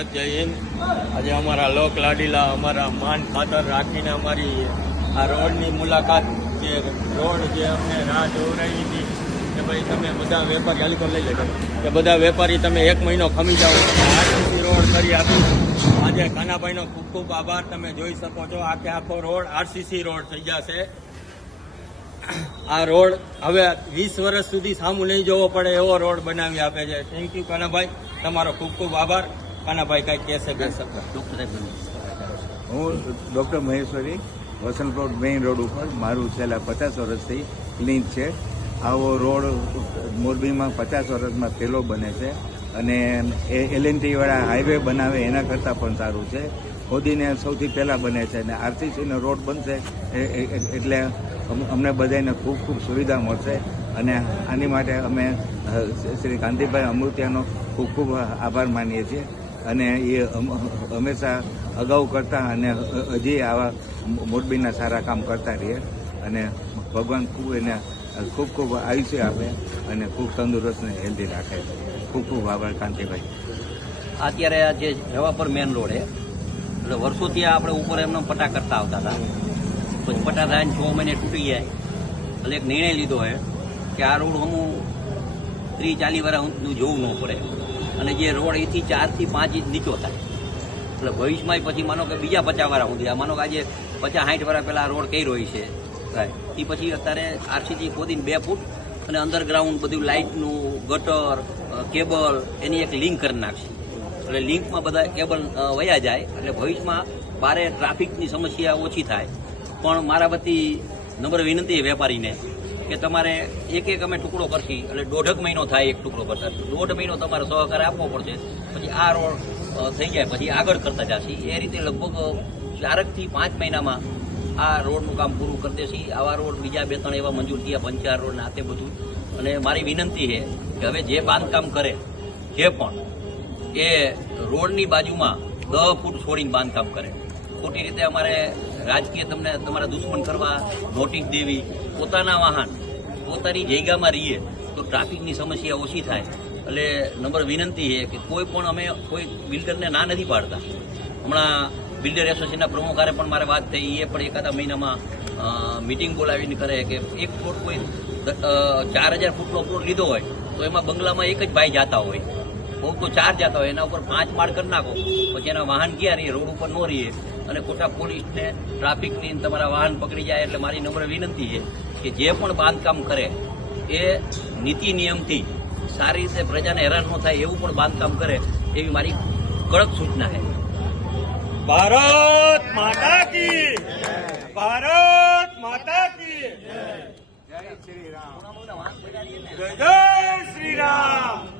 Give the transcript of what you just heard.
ભારત, જય હિન્દ। આજે અમારા લોક લાડીલા અમારા માન ખાતર રાખીને અમારી આ રોડની મુલાકાત, જે રોડ જે અમને રાહ જોવરાવી હતી કે ભાઈ તમે બધા વેપારી હાલી પર લઈ લેજો કે બધા વેપારી તમે 1 મહિનો ખમી જાઓ, આરસીસી રોડ કરી આપી। આજે કાનાભાઈનો ખૂબ ખૂબ આભાર। તમે જોઈ શકો છો આખો રોડ આરસીસી રોડ થઈ જશે। આ રોડ હવે 20 વર્ષ સુધી સામું નહીં જોવો પડે એવો રોડ બનાવી આપે છે। થેન્ક યુ કાનાભાઈ, તમારો ખૂબ ખૂબ આભાર। કાનાભાઈ કઈ કહેશે બે શબ્દ? હું ડૉક્ટર મહેશ્વરી, વસંત પ્લોટ મેઇન રોડ ઉપર મારું છેલ્લા 50 વર્ષથી ક્લિનિક છે। આવો રોડ મોરબીમાં 50 વર્ષમાં પહેલો બને છે અને એલએનટી વાળા હાઈવે બનાવે એના કરતાં પણ સારું છે। મોદીને સૌથી પહેલાં બને છે અને આરસીસીનો રોડ બનશે એટલે અમને બધાને ખૂબ ખૂબ સુવિધા મળશે અને આની માટે અમે શ્રી કાંતિભાઈ અમૃતિયાનો ખૂબ ખૂબ આભાર માનીએ છીએ અને એ હંમેશા અગાઉ કરતા અને હજી આવા મોરબીના સારા કામ કરતા રહીએ અને ભગવાન ખૂબ એને ખૂબ ખૂબ આયુષ્ય આપે અને ખૂબ તંદુરસ્ત ને હેલ્ધી રાખે। ખૂબ ખૂબ આભાર કાંતિભાઈ। અત્યારે જે જવાપર મેન રોડ એટલે વર્ષોથી આપણે ઉપર એમનો પટા કરતા આવતા હતા, પછી પટા થાય 6 મહિને તૂટી જાય એટલે એક નિર્ણય લીધો છે કે આ રોડ અમુક 30-40 વર્ષનું જોવું ન પડે અને જે રોડ અહીંથી 4 થી 5 ઇંચ નીચો થાય એટલે ભવિષ્યમાં પછી માનો કે બીજા 50 વર્ષ સુધી, માનો કે આજે 50-60 વર્ષ પહેલાં આ રોડ કર્યો છે એ પછી અત્યારે આરસીસી ખોદીને 2 ફૂટ અને અંડરગ્રાઉન્ડ બધું લાઇટનું ગટર કેબલ એની એક લિંક કરી નાખશે એટલે લિંકમાં બધા કેબલ વયા જાય એટલે ભવિષ્યમાં બારે ટ્રાફિકની સમસ્યા ઓછી થાય। પણ મારા વતી નમ્ર વિનંતી વેપારીને કે તમારે એક અમે ટુકડો કરશી એટલે 1.5 મહિનો થાય એક ટુકડો કરતા, 1.5 મહિનો તમારે સહકાર આપવો પડશે, પછી આ રોડ થઈ જાય પછી આગળ કરતા જશે। એ રીતે લગભગ 4 થી 5 મહિનામાં આ રોડનું કામ પૂરું કરી દેશે। આવા રોડ બીજા 2-3 એવા મંજૂર થયા, પંચાર રોડ ને આતે બધું। અને મારી વિનંતી છે કે હવે જે બાંધકામ કરે જે પણ એ રોડની બાજુમાં 10 ફૂટ છોડીને બાંધકામ કરે। ખોટી રીતે અમારે રાજકીય તમને તમારા દુશ્મન કરવા નોટિસ દેવી, પોતાના વાહન પોતાની જગ્યામાં રહીએ તો ટ્રાફિકની સમસ્યા ઓછી થાય। એટલે નંબર વિનંતી છે કે કોઈ પણ અમે કોઈ બિલ્ડરને ના નથી પાડતા। હમણાં બિલ્ડર એસોસિએશનના પ્રમુખ હારે પણ મારે વાત થઈ, એ પણ એકાદા મહિનામાં મિટિંગ બોલાવીને કરે કે એક પ્લોટ કોઈ 4000 ફૂટનો પ્લોટ લીધો હોય તો એમાં બંગલામાં એક જ ભાઈ જતા હોય, બહુ તો 4 જતા હોય, એના ઉપર 5 માળ કરી નાખો પછી એના વાહન ક્યાં રહીએ, રોડ ઉપર ન રહીએ અને ખોટા પોલીસને ટ્રાફિકની તમારા વાહન પકડી જાય। એટલે મારી નમ્ર વિનંતી છે કે જે પણ બાંધકામ કરે એ નીતિ નિયમથી સારી રીતે પ્રજાને હેરાન ન થાય એવું પણ બાંધકામ કરે એવી મારી કડક સૂચના છે। ભારત માતા કી, ભારત માતા કી, જય શ્રી રામ, જય જય શ્રી રામ।